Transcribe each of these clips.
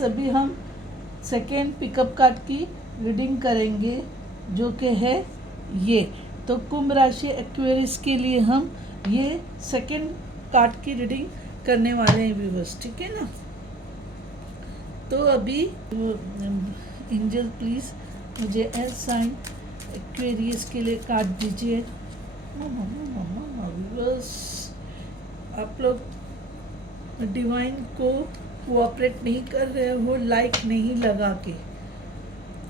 Viewers अभी हम second pickup card की रीडिंग करेंगे जो कि है ये। तो कुंभ राशि एक्वेरियस के लिए हम ये सेकेंड कार्ड की रीडिंग करने वाले हैं व्यूअर्स, ठीक है ना। तो अभी एंजल प्लीज़ मुझे एल साइन एक्वेरियस के लिए कार्ड दीजिए। व्यूअर्स आप लोग डिवाइन को कोऑपरेट नहीं कर रहे हो, लाइक नहीं लगा के,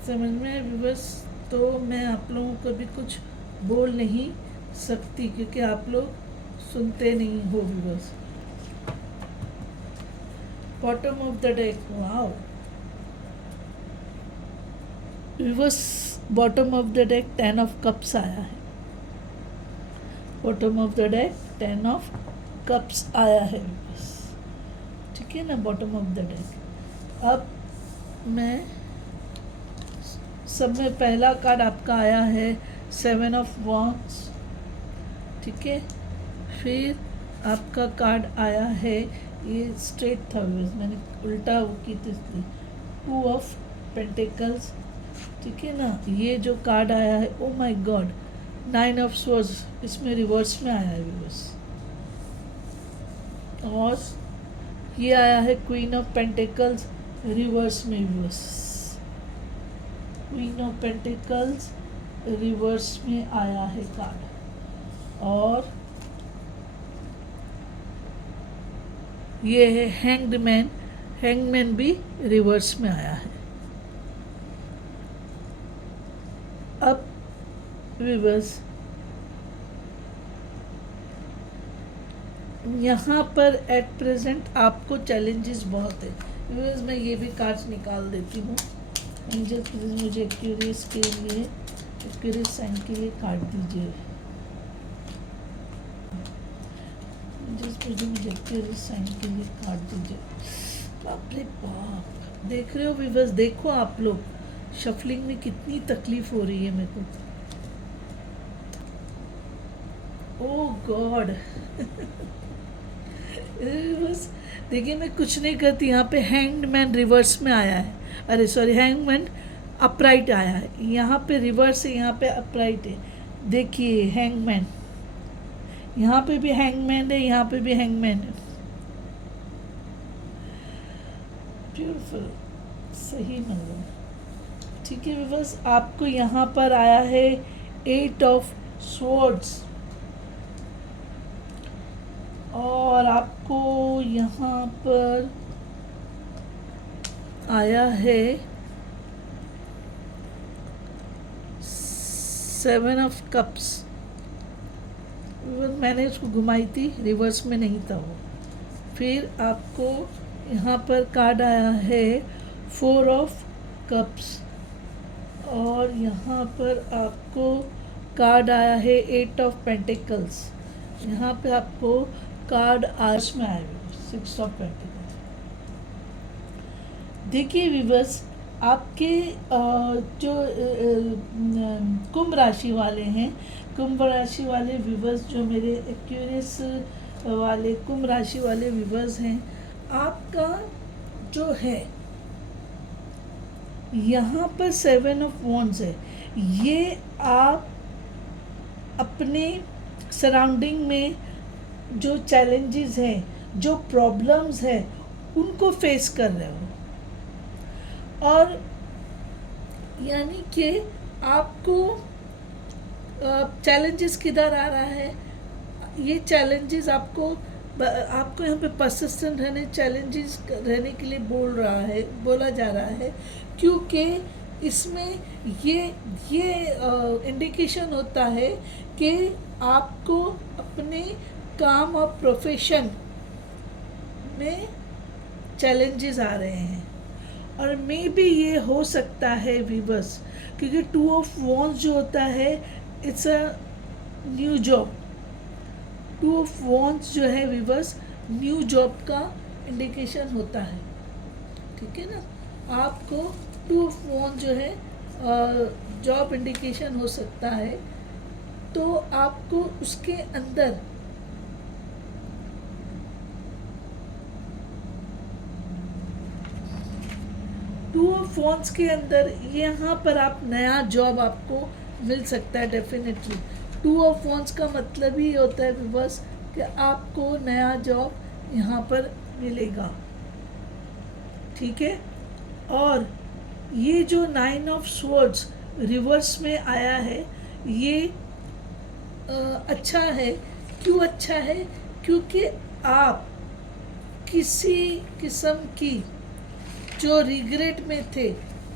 समझ में व्यूअर्स। तो मैं आप लोगों को भी कुछ बोल नहीं सकती क्योंकि आप लोग सुनते नहीं हो viewers. Bottom of the deck, wow viewers, bottom of the deck 10 of cups आया है। Bottom of the deck 10 of cups आया है व्यूअर्स, ठीक है ना। Bottom of the deck. अब मैं सब में पहला कार्ड आपका आया है 7 ऑफ वॉन्ड्स, ठीक है। फिर आपका कार्ड आया है, ये स्ट्रेट था व्यूअर्स, मैंने उल्टा वो की थी इसलिए, 2 ऑफ पेंटिकल्स, ठीक है ना। ये जो कार्ड आया है, oh my God, 9 of swords, इसमें रिवर्स में आया है व्यूअर्स। और ये आया है क्वीन ऑफ पेंटिकल्स रिवर्स में viewers. Queen of pentacles reverse में आया है कार्ड। और ये है हैंग्ड मैन, हैंगमैन भी रिवर्स में आया है। अब व्यूअर्स यहाँ पर एट प्रेजेंट आपको चैलेंजेस बहुत है व्यूअर्स। मैं ये भी कार्ड निकाल देती हूँ। एंजल प्लीज मुझे एक्यूरियस के लिए, एक्यूरियस साइन के लिए कार्ड दीजिए। मुझे एक्यूरियस साइन के लिए कार्ड दीजिए। बाप रे बाप, देख रहे हो व्यूअर्स, देखो आप लोग शफलिंग में कितनी तकलीफ हो रही है मेरे को। ओह गॉड बस देखिए, मैं कुछ नहीं करती। यहाँ पे हैंग्ड मैन रिवर्स में आया है, अरे सॉरी, हैंगमैन अपराइट आया है। यहाँ पे रिवर्स है, यहाँ पे अपराइट है। देखिए हैंगमैन, यहाँ पे भी हैंगमैन है, यहाँ पे भी हैंगमैन है। ब्यूटीफुल, सही मतलब, ठीक है बस। आपको यहाँ पर आया है 8 ऑफ स्वॉर्ड्स, और आपको यहाँ पर आया है 7 ऑफ कप्स। मैंने उसको घुमाई थी, रिवर्स में नहीं था वो। फिर आपको यहाँ पर कार्ड आया है 4 ऑफ कप्स, और यहाँ पर आपको कार्ड आया है 8 ऑफ पेंटिकल्स। यहाँ पे आपको कार्ड आर्स में आए 6 ऑफ पेंटिकल्स। देखिए व्यूअर्स, आपके जो कुंभ राशि वाले हैं, कुंभ राशि वाले व्यूअर्स, जो मेरे एक्यूरियस वाले कुंभ राशि वाले व्यूअर्स हैं, आपका जो है यहाँ पर 7 ऑफ वॉन्ड्स है। ये आप अपने सराउंडिंग में जो चैलेंजेस हैं, जो प्रॉब्लम्स हैं, उनको फेस कर रहे हो। और यानी कि आपको चैलेंजेस किधर आ रहा है, ये चैलेंजेस आपको यहाँ पे परसिस्टेंट रहने, चैलेंजेस रहने के लिए बोला जा रहा है, क्योंकि इसमें ये इंडिकेशन होता है कि आपको अपने काम और प्रोफेशन में चैलेंजेस आ रहे हैं। और मे बी ये हो सकता है व्यूअर्स, क्योंकि 2 ऑफ वॉन्ड्स जो होता है, it's a new job. 2 of wands जो है व्यूअर्स, न्यू जॉब का इंडिकेशन होता है, ठीक है ना। आपको 2 ऑफ वॉन्ड्स जो है जॉब इंडिकेशन हो सकता है, तो आपको उसके अंदर टू ऑफ वॉन्ड्स के अंदर यहाँ पर आप नया जॉब आपको मिल सकता है डेफिनेटली। टू ऑफ वॉन्ड्स का मतलब ही होता है बस कि आपको नया जॉब यहाँ पर मिलेगा, ठीक है। और ये जो 9 ऑफ स्वॉर्ड्स रिवर्स में आया है, ये अच्छा है। क्यों अच्छा है? क्योंकि आप किसी किस्म की जो रिग्रेट में थे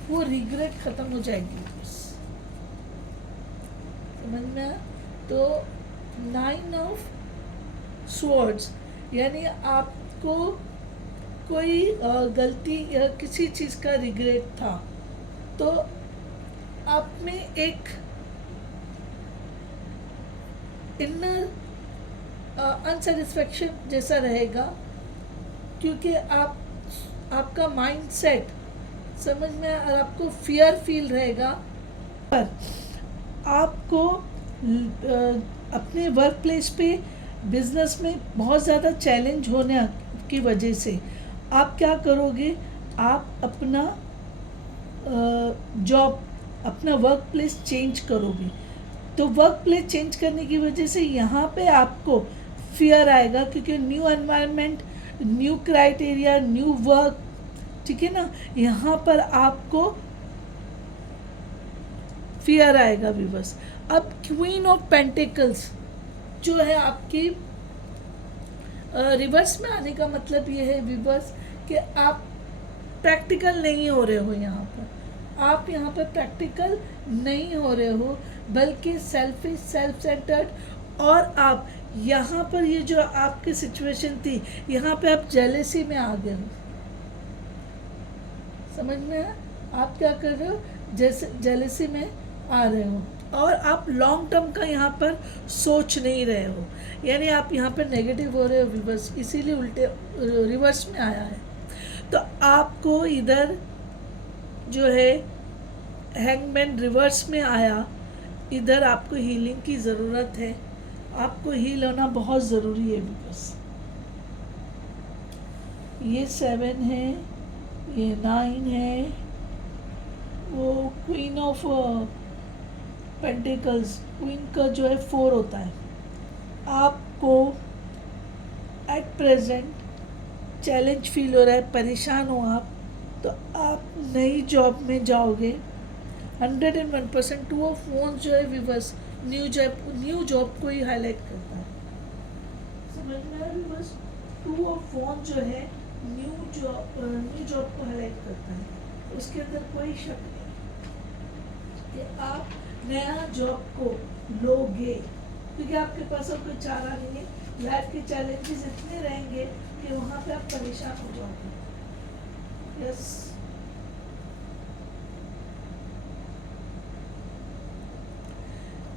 वो रिग्रेट ख़त्म हो जाएगी, समझ में आया? तो 9 ऑफ स्वॉर्ड्स यानी आपको कोई गलती या किसी चीज़ का रिग्रेट था, तो आप में एक इनर अनसेटिस्फैक्शन जैसा रहेगा, क्योंकि आपका माइंडसेट समझ में, और आपको फियर फील रहेगा। पर आपको अपने वर्क प्लेस पे बिजनेस में बहुत ज़्यादा चैलेंज होने की वजह से आप क्या करोगे, आप अपना जॉब, अपना वर्क प्लेस चेंज करोगे। तो वर्क प्लेस चेंज करने की वजह से यहाँ पे आपको फियर आएगा, क्योंकि new environment, new criteria, new work, ठीक है ना, यहाँ पर आपको फियर आएगा भी बस। अब क्वीन ऑफ पेंटिकल्स जो है आपकी रिवर्स में आने का मतलब ये है विवर्स कि आप प्रैक्टिकल नहीं हो रहे हो यहाँ पर, आप यहाँ पर प्रैक्टिकल नहीं हो रहे हो, बल्कि सेल्फिश, सेल्फ सेंटर्ड। और आप यहाँ पर ये जो आपकी सिचुएशन थी, यहाँ पे आप जेलेसी में आ गए हो, समझ में है? आप क्या कर रहे हो, जैसे जेलेसी में आ रहे हो, और आप लॉन्ग टर्म का यहाँ पर सोच नहीं रहे हो, यानी आप यहाँ पर नेगेटिव हो रहे हो रिवर्स, इसीलिए उल्टे रिवर्स में आया है। तो आपको इधर जो है हैंगमैन रिवर्स में आया, इधर आपको हीलिंग की ज़रूरत है, आपको हील होना बहुत ज़रूरी है बिकॉज ये 7 है, ये 9 है, वो क्वीन ऑफ पेंटिकल्स, क्वीन का जो है 4 होता है। आपको एट प्रेजेंट चैलेंज फील हो रहा है, परेशान हो आप, तो आप नई जॉब में जाओगे 101%। टू ऑफ वॉन्ड्स जो है विवर्स न्यू जॉब को ही हाईलाइट करता है, समझ में आया विवर्स? टू ऑफ वॉन्ड्स जो है न्यू जॉब को हाईलाइट करता है, उसके अंदर कोई शक नहीं कि आप नया जॉब को लोगे, क्योंकि आपके पास अब कोई चारा नहीं है। लाइफ के चैलेंजेस इतने रहेंगे कि वहाँ पे आप परेशान हो जाओगे। यस,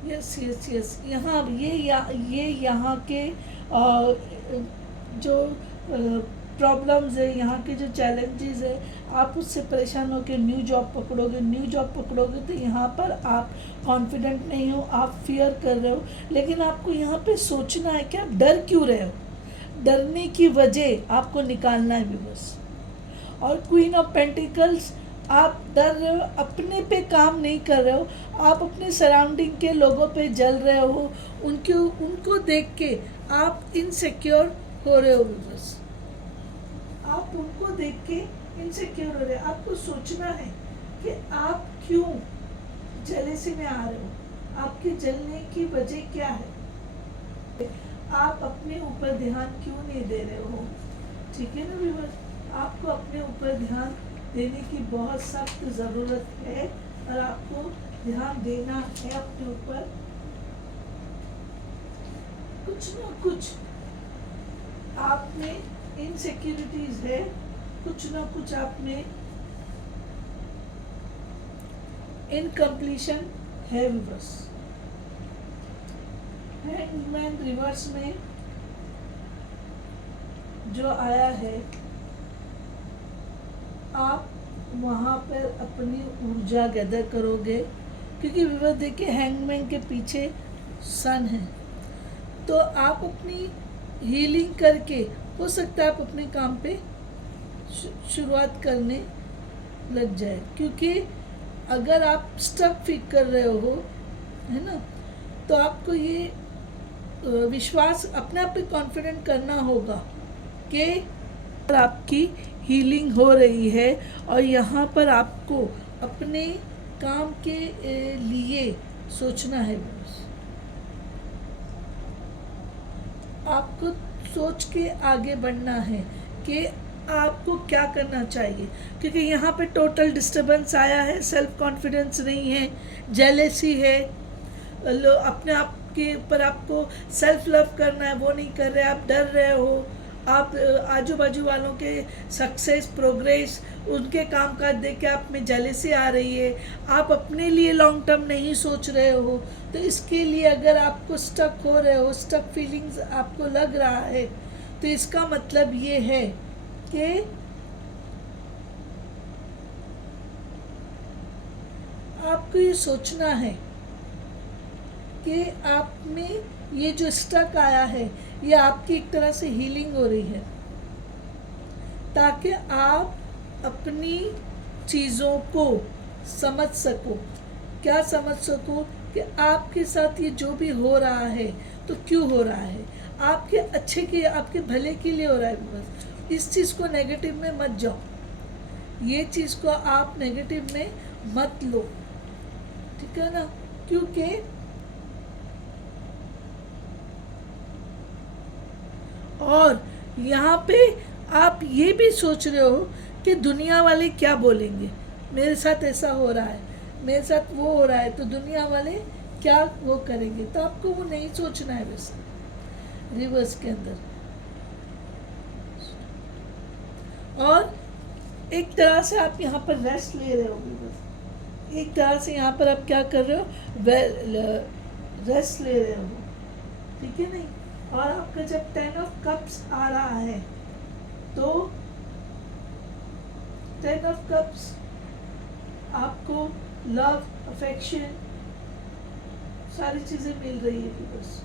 यस यस यस, यहाँ ये यहाँ के जो प्रॉब्लम्स है, यहाँ के जो चैलेंजेस है, आप उससे परेशान होकर न्यू जॉब पकड़ोगे तो यहाँ पर आप कॉन्फिडेंट नहीं हो, आप फियर कर रहे हो। लेकिन आपको यहाँ पे सोचना है कि आप डर क्यों रहे हो, डरने की वजह आपको निकालना है भी बस। और क्वीन ऑफ पेंटिकल्स, आप डर रहे हो, अपने पे काम नहीं कर रहे हो, आप अपने सराउंडिंग के लोगों पे जल रहे हो, उनको देख के आप इनसिक्योर हो रहे हो बस, आप उनको देख के इनसिक्योर हो रहे हो। आपको सोचना है कि आप क्यों जेलेसी में आ रहे हो, आपके जलने की वजह क्या है, आप अपने ऊपर ध्यान क्यों नहीं दे रहे हो, ठीक है ना व्यूअर? आपको अपने ऊपर ध्यान देने की बहुत सख्त ज़रूरत है, और आपको ध्यान देना है अपने ऊपर। कुछ ना कुछ आप में इनसिक्योरिटीज है, कुछ ना कुछ आप में इनकम्प्लीशन है बस। हैंगमैन रिवर्स में जो आया है, आप वहाँ पर अपनी ऊर्जा गैदर करोगे, क्योंकि विवर देखिए हैंगमैन के पीछे सन है, तो आप अपनी हीलिंग करके हो सकता है आप अपने काम पे शुरुआत करने लग जाए, क्योंकि अगर आप स्टक फील कर रहे हो, है ना, तो आपको ये विश्वास अपने आप पे कॉन्फिडेंट करना होगा कि आपकी हीलिंग हो रही है, और यहाँ पर आपको अपने काम के लिए सोचना है। बस आपको सोच के आगे बढ़ना है कि आपको क्या करना चाहिए, क्योंकि यहाँ पे टोटल डिस्टर्बेंस आया है, सेल्फ कॉन्फिडेंस नहीं है, जेलेसी है, अपने आप के ऊपर आपको सेल्फ लव करना है वो नहीं कर रहे, आप डर रहे हो, आप आजू बाजू वालों के सक्सेस प्रोग्रेस उनके काम काज देख के आप में जेलेसी आ रही है, आप अपने लिए लॉन्ग टर्म नहीं सोच रहे हो। तो इसके लिए अगर आपको स्टक हो रहे हो, स्टक फीलिंग्स आपको लग रहा है, तो इसका मतलब ये है कि आपको ये सोचना है कि आप में ये जो स्टक आया है ये आपकी एक तरह से हीलिंग हो रही है, ताकि आप अपनी चीज़ों को समझ सको। क्या समझ सको कि आपके साथ ये जो भी हो रहा है तो क्यों हो रहा है, आपके अच्छे के, आपके भले के लिए हो रहा है। बस इस चीज़ को नेगेटिव में मत जाओ, ये चीज़ को आप नेगेटिव में मत लो, ठीक है ना, क्योंकि और यहाँ पे आप ये भी सोच रहे हो कि दुनिया वाले क्या बोलेंगे, मेरे साथ ऐसा हो रहा है, मेरे साथ वो हो रहा है, तो दुनिया वाले क्या वो करेंगे, तो आपको वो नहीं सोचना है। वैसे रिवर्स के अंदर और एक तरह से आप यहाँ पर रेस्ट ले रहे हो, बस एक तरह से यहाँ पर आप क्या कर रहे हो, रेस्ट ले रहे हो, ठीक है नहीं। और आपका जब 10 ऑफ कप्स आ रहा है तो 10 ऑफ कप्स आपको लव, अफेक्शन, सारी चीज़ें मिल रही है, बस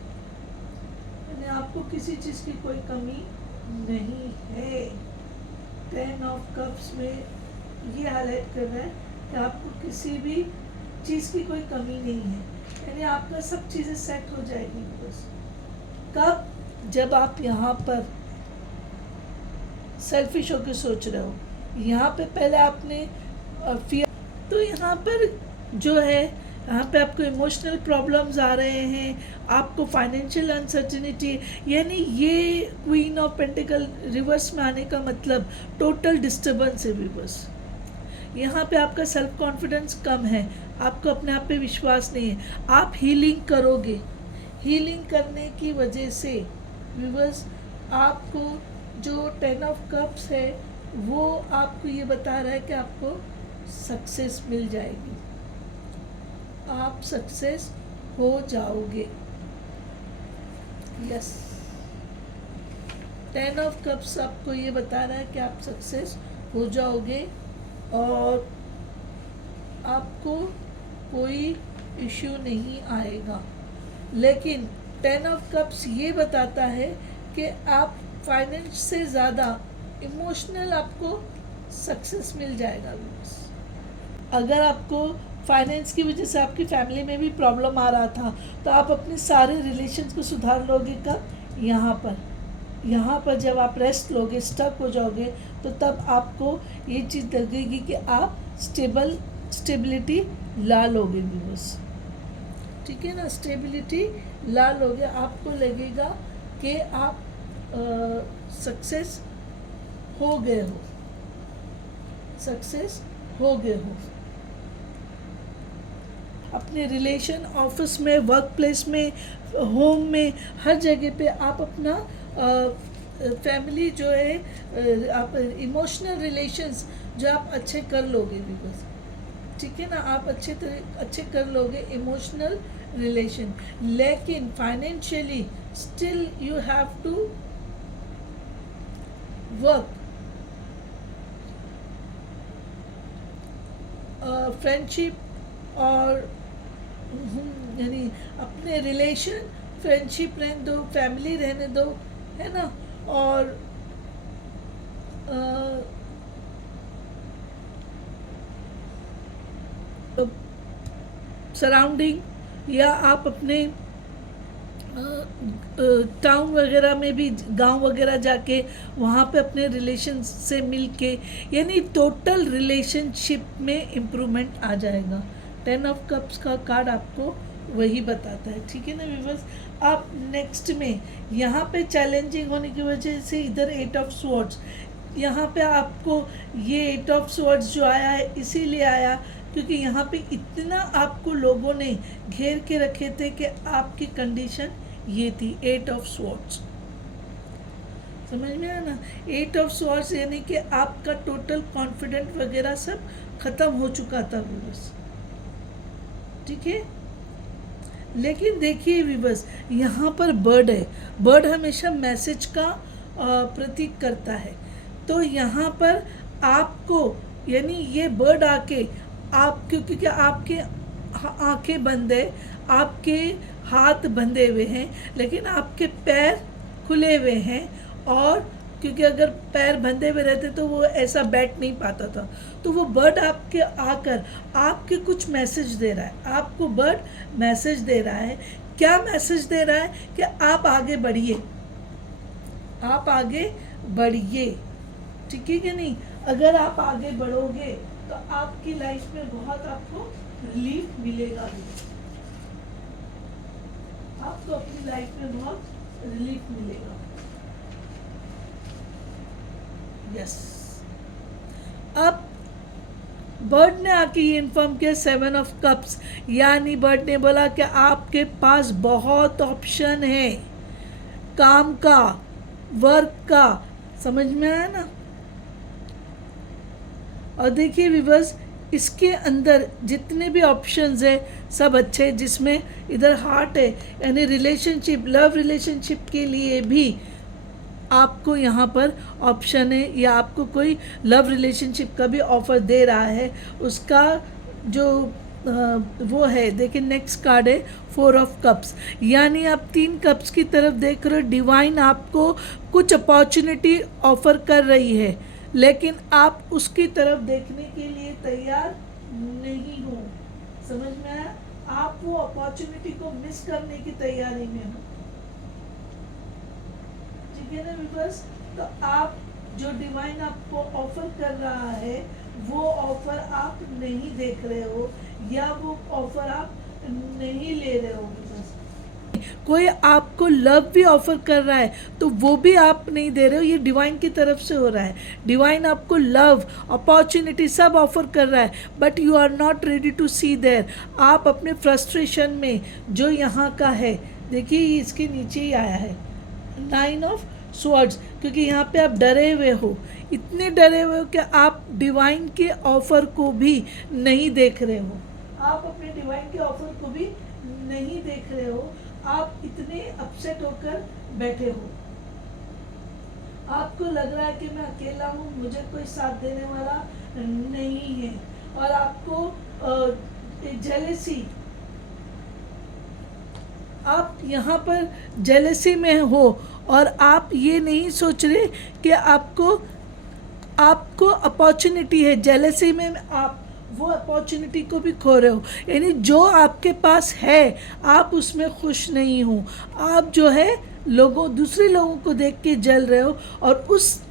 यानी आपको किसी चीज़ की कोई कमी नहीं है। 10 ऑफ कप्स में ये हाईलाइट कर रहा है कि आपको किसी भी चीज़ की कोई कमी नहीं है, यानी आपका सब चीज़ें सेट हो जाएगी। बस कब, जब आप यहाँ पर सेल्फिश होकर सोच रहे हो, यहाँ पे पहले आपने फियर, तो यहाँ पर जो है, यहाँ पे आपको इमोशनल प्रॉब्लम्स आ रहे हैं, आपको फाइनेंशियल अनसर्टिनिटी, यानी ये क्वीन ऑफ पेंटिकल रिवर्स में आने का मतलब टोटल डिस्टर्बेंस है भी। बस यहाँ पे आपका सेल्फ कॉन्फिडेंस कम है, आपको अपने आप पे विश्वास नहीं है, आप हीलिंग करोगे, हीलिंग करने की वजह से व्यूअर्स आपको जो 10 ऑफ कप्स है वो आपको ये बता रहा है कि आपको सक्सेस मिल जाएगी, आप सक्सेस हो जाओगे। यस, 10 ऑफ कप्स आपको ये बता रहा है कि आप सक्सेस हो जाओगे और आपको कोई इश्यू नहीं आएगा। लेकिन 10 ऑफ कप्स ये बताता है कि आप फाइनेंस से ज़्यादा इमोशनल आपको सक्सेस मिल जाएगा। अगर आपको फाइनेंस की वजह से आपकी फैमिली में भी प्रॉब्लम आ रहा था, तो आप अपने सारे रिलेशंस को सुधार लोगे कब, यहाँ पर जब आप रेस्ट लोगे, स्टक हो जाओगे, तो तब आपको ये चीज़ लगेगी कि आप स्टेबिलिटी ला लोगे भी। बस ठीक है ना, स्टेबिलिटी ला लोगे, आपको लगेगा कि आप सक्सेस हो गए हो, सक्सेस हो गए हो। अपने रिलेशन, ऑफिस में, वर्क प्लेस में, होम में, हर जगह पे आप अपना फैमिली जो है, आप इमोशनल रिलेशंस जो आप अच्छे कर लोगे भी। बस ठीक है ना, आप अच्छे कर लोगे इमोशनल रिलेशन। लेकिन financially still you have to work. Friendship और यानी अपने रिलेशन, फ्रेंडशिप रहने दो, फैमिली रहने दो, है ना, और सराउंडिंग या आप अपने टाउन वगैरह में भी, गांव वगैरह जाके वहाँ पे अपने रिलेशन से मिल के, यानी टोटल रिलेशनशिप में इम्प्रूवमेंट आ जाएगा। 10 ऑफ कप्स का कार्ड आपको वही बताता है, ठीक है ना व्यूअर्स। आप नेक्स्ट में यहाँ पे चैलेंजिंग होने की वजह से इधर 8 ऑफ स्वॉर्ड्स, यहाँ पे आपको ये 8 ऑफ स्वॉर्ड्स जो आया है इसीलिए आया क्योंकि यहाँ पे इतना आपको लोगों ने घेर के रखे थे कि आपकी कंडीशन ये थी 8 ऑफ स्वॉर्ड्स। समझ में आया ना? 8 ऑफ स्वॉर्ड्स यानी कि आपका टोटल कॉन्फिडेंट वगैरह सब खत्म हो चुका था व्यूअर्स, ठीक है। लेकिन देखिए व्यूअर्स, यहाँ पर बर्ड है। बर्ड हमेशा मैसेज का प्रतीक करता है। तो यहाँ पर आपको, यानी ये बर्ड आके आप, क्योंकि आपके आंखें बंद है, आपके हाथ बंधे हुए हैं, लेकिन आपके पैर खुले हुए हैं, और क्योंकि अगर पैर बंधे हुए रहते तो वो ऐसा बैठ नहीं पाता था। तो वो बर्ड आपके आकर आपके कुछ मैसेज दे रहा है, आपको बर्ड मैसेज दे रहा है। क्या मैसेज दे रहा है? कि आप आगे बढ़िए, आप आगे बढ़िए, ठीक है कि नहीं। अगर आप आगे बढ़ोगे तो आपकी लाइफ में बहुत आपको रिलीफ मिलेगा, आपको अपनी लाइफ में बहुत रिलीफ मिलेगा। यस, अब बर्ड ने आके ये इन्फॉर्म किया 7 ऑफ कप्स, यानी बर्ड ने बोला कि आपके पास बहुत ऑप्शन है काम का, वर्क का। समझ में आया ना? और देखिए व्यूअर्स, इसके अंदर जितने भी ऑप्शंस है सब अच्छे, जिसमें इधर हार्ट है, यानी रिलेशनशिप, लव रिलेशनशिप के लिए भी आपको यहाँ पर ऑप्शन है, या आपको कोई लव रिलेशनशिप का भी ऑफर दे रहा है, उसका जो वो है। देखिए नेक्स्ट कार्ड है 4 ऑफ कप्स, यानी आप 3 कप्स की तरफ देख रहे हो। डिवाइन आपको कुछ अपॉर्चुनिटी ऑफर कर रही है, लेकिन आप उसकी तरफ देखने के लिए तैयार नहीं हो। समझ में आया? आप वो अपॉर्चुनिटी को मिस करने की तैयारी में हो, ठीक है ना व्यूअर्स। तो आप जो डिवाइन आपको ऑफर कर रहा है वो ऑफर आप नहीं देख रहे हो, या वो ऑफर आप नहीं ले रहे हो व्यूअर्स। कोई आपको लव भी ऑफर कर रहा है तो वो भी आप नहीं दे रहे हो, ये डिवाइन की तरफ से हो रहा है। डिवाइन आपको लव, अपॉर्चुनिटी सब ऑफर कर रहा है, but you are not ready to see there. आप अपने फ्रस्ट्रेशन में जो यहाँ का है, देखिए इसके नीचे ही आया है 9 ऑफ स्वॉर्ड्स, क्योंकि यहाँ पे आप डरे हुए हो, इतने डरे हुए हो कि आप डिवाइन के ऑफर को भी नहीं देख रहे हो, आप अपने डिवाइन के ऑफर को भी नहीं देख रहे हो। आप इतने अपसेट होकर बैठे हो, आपको लग रहा है कि मैं अकेला हूँ, मुझे कोई साथ देने वाला नहीं है, और आपको जेलेसी, आप यहाँ पर जेलेसी में हो, और आप ये नहीं सोच रहे कि आपको अपॉर्चुनिटी है। जेलेसी में आप वो अपॉर्चुनिटी को भी खो रहे हो, यानी जो आपके पास है आप उसमें खुश नहीं हो। आप जो है दूसरे लोगों को देख के जल रहे हो, और उस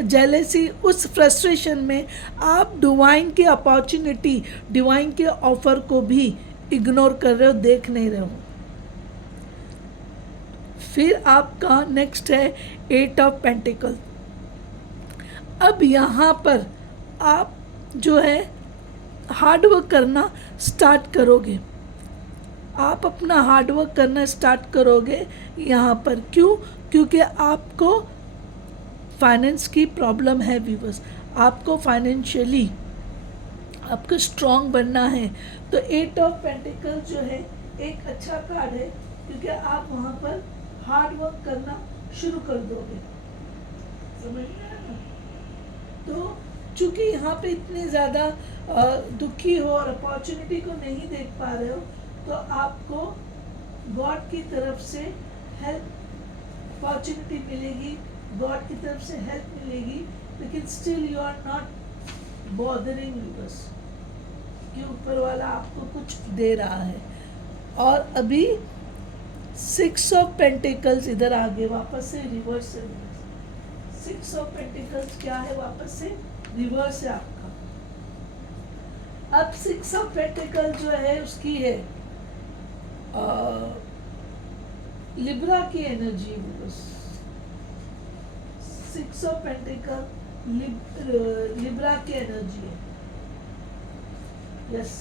जेलेसी, उस फ्रस्ट्रेशन में आप डिवाइन की अपॉर्चुनिटी, डिवाइन के ऑफर को भी इग्नोर कर रहे हो, देख नहीं रहे हो। फिर आपका नेक्स्ट है 8 ऑफ पेंटिकल। अब यहाँ पर आप जो है हार्ड वर्क करना स्टार्ट करोगे, आप अपना हार्ड वर्क करना स्टार्ट करोगे यहाँ पर। क्यों? क्योंकि आपको फाइनेंस की प्रॉब्लम है व्यूअर्स, आपको फाइनेंशियली आपको स्ट्रॉन्ग बनना है। तो 8 ऑफ पेंटिकल जो है एक अच्छा कार्ड है, क्योंकि आप वहाँ पर हार्ड वर्क करना शुरू कर दोगे। समझ में आया ना? तो चूंकि यहाँ पे इतने ज़्यादा दुखी हो और अपॉर्चुनिटी को नहीं देख पा रहे हो, तो आपको गॉड की तरफ से हेल्प, अपॉर्चुनिटी मिलेगी, गॉड की तरफ से हेल्प मिलेगी, लेकिन still you are not bothering viewers. कि ऊपर वाला आपको कुछ दे रहा है। और अभी 6 ऑफ पेंटिकल्स इधर आगे वापस से रिवर्स से 6 ऑफ पेंटिकल्स क्या है, वापस से रिवर्स है आपका। अब 6 ऑफ पेंटिकल जो है उसकी है लिब्रा की एनर्जी। 6 ऑफ पेंटिकल लिब्रा की एनर्जी है। यस,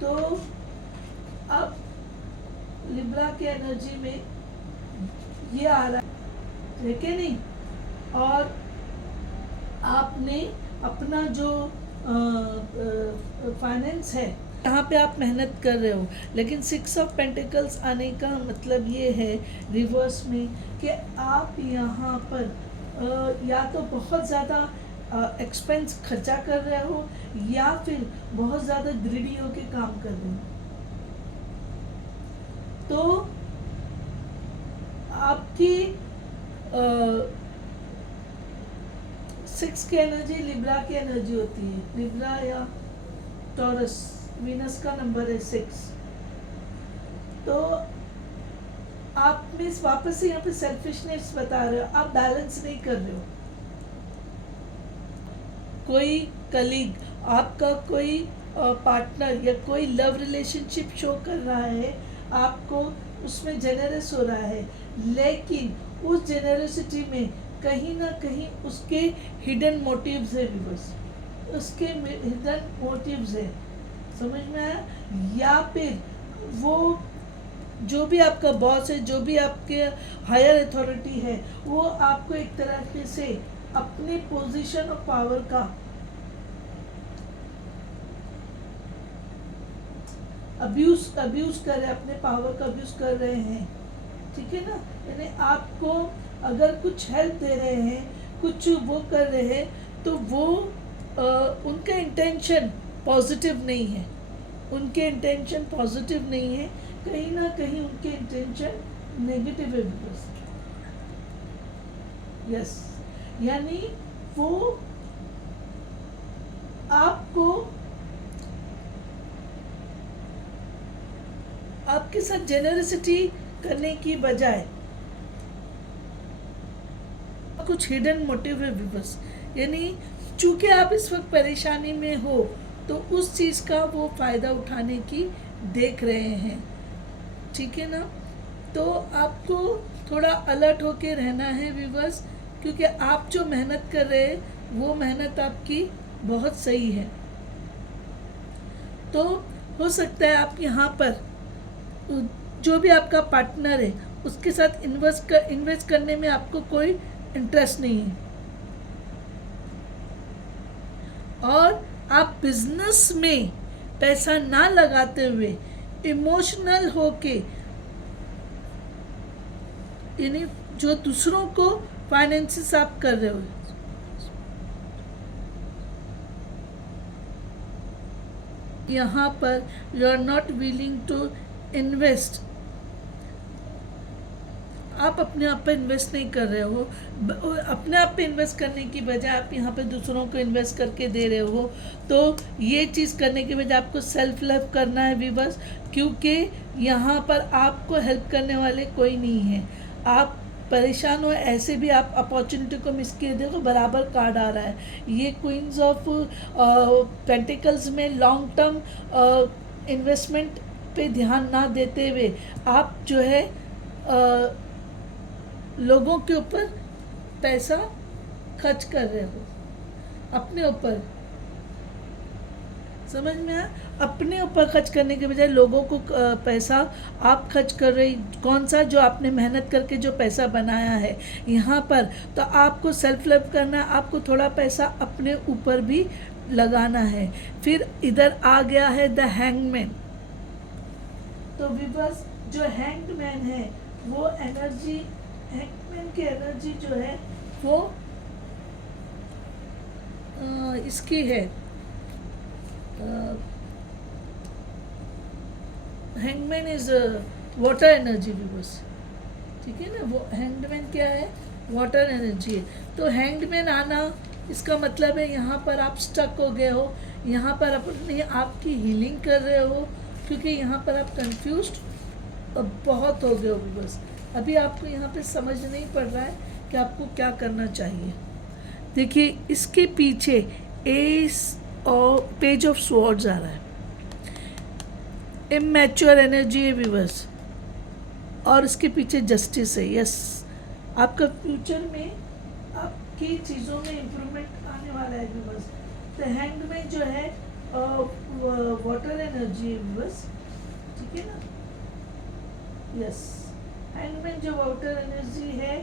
तो अब लिब्रा की एनर्जी में ये आ रहा है, ठीक है नहीं। और आपने अपना जो फाइनेंस है यहाँ पे आप मेहनत कर रहे हो, लेकिन 6 ऑफ पेंटिकल्स आने का मतलब ये है रिवर्स में कि आप यहाँ पर या तो बहुत ज़्यादा एक्सपेंस खर्चा कर रहे हो या फिर बहुत ज़्यादा ग्रिडी होके काम कर रहे हो। तो आपकी 6 की एनर्जी लिब्रा की एनर्जी होती है। लिब्रा या टॉरस, वीनस का नंबर है 6। तो आप में वापस से यहाँ पे सेल्फिशनेस बता रहे हो, आप बैलेंस नहीं कर रहे हो। कोई कलीग, आपका कोई पार्टनर या कोई लव रिलेशनशिप शो कर रहा है आपको, उसमें जेनरस हो रहा है, लेकिन उस जेनरसिटी में कहीं ना कहीं उसके हिडन मोटिव्स है व्यूअर्स, उसके हिडन मोटिव्स है, समझ में आया। या फिर वो जो भी आपका बॉस है, जो भी आपके हायर अथॉरिटी है, वो आपको एक तरह से अपनी पोजीशन ऑफ पावर का अब्यूज कर रहे हैं, अपने पावर का अब्यूज कर रहे हैं, ठीक है ना। यानी आपको अगर कुछ हेल्प दे रहे हैं, कुछ वो कर रहे हैं, तो वो उनका इंटेंशन पॉजिटिव नहीं है, उनके इंटेंशन पॉजिटिव नहीं है, कहीं ना कहीं उनके इंटेंशन नेगेटिव है। यस, यानी वो आपको आपके साथ जेनरसिटी करने की बजाय कुछ हिडन मोटिव है बस। यानी चूंकि आप इस वक्त परेशानी में हो, तो उस चीज़ का वो फ़ायदा उठाने की देख रहे हैं, ठीक है ना। तो आपको थोड़ा अलर्ट होके रहना है व्यूअर्स, क्योंकि आप जो मेहनत कर रहे हैं वो मेहनत आपकी बहुत सही है। तो हो सकता है आप यहाँ पर जो भी आपका पार्टनर है उसके साथ इन्वेस्ट करने में आपको कोई इंटरेस्ट नहीं है, और आप बिजनेस में पैसा ना लगाते हुए इमोशनल होके, यानी जो दूसरों को फाइनेंसेस आप कर रहे हो, यहाँ पर you are not willing to invest, आप अपने आप पे इन्वेस्ट नहीं कर रहे हो। अपने आप पे इन्वेस्ट करने की बजाय आप यहाँ पे दूसरों को इन्वेस्ट करके दे रहे हो। तो ये चीज़ करने की बजाय आपको सेल्फ लव करना है भी बस, क्योंकि यहाँ पर आपको हेल्प करने वाले कोई नहीं है। आप परेशान हो, ऐसे भी आप अपॉर्चुनिटी को मिस किए, देखो बराबर कार्ड आ रहा है। ये क्वींस ऑफ पेंटिकल्स में लॉन्ग टर्म इन्वेस्टमेंट पे ध्यान ना देते हुए आप जो है लोगों के ऊपर पैसा खर्च कर रहे हो, अपने ऊपर, समझ में आया। अपने ऊपर खर्च करने के बजाय लोगों को पैसा आप खर्च कर रहे, कौन सा जो आपने मेहनत करके जो पैसा बनाया है यहाँ पर। तो आपको सेल्फ लव करना है, आपको थोड़ा पैसा अपने ऊपर भी लगाना है। फिर इधर आ गया है द हैंगमैन। तो विवर्स, जो हैंगमैन है वो एनर्जी, हैंगमैन की एनर्जी जो है वो इसकी है, hangman is water energy weavers, ठीक है ना। वो हैंगमैन क्या है, वाटर एनर्जी है। तो हैंगमैन आना इसका मतलब है यहाँ पर आप स्टक हो गए हो, यहाँ पर अपने आप की हीलिंग कर रहे हो, क्योंकि यहाँ पर आप कंफ्यूज्ड बहुत हो गए हो। बस अभी आपको यहाँ पे समझ नहीं पड़ रहा है कि आपको क्या करना चाहिए। देखिए इसके पीछे एस और पेज ऑफ स्वॉर्ड्स आ रहा है, इमैच्योर एनर्जी है व्यूअर्स, और इसके पीछे जस्टिस है। यस, आपका फ्यूचर में आपकी चीज़ों में इम्प्रूवमेंट आने वाला है व्यूअर्स। तो हैंगमैन जो है वाटर एनर्जी है व्यूअर्स, ठीक है ना। यस, हैंगमैन जो वाटर एनर्जी है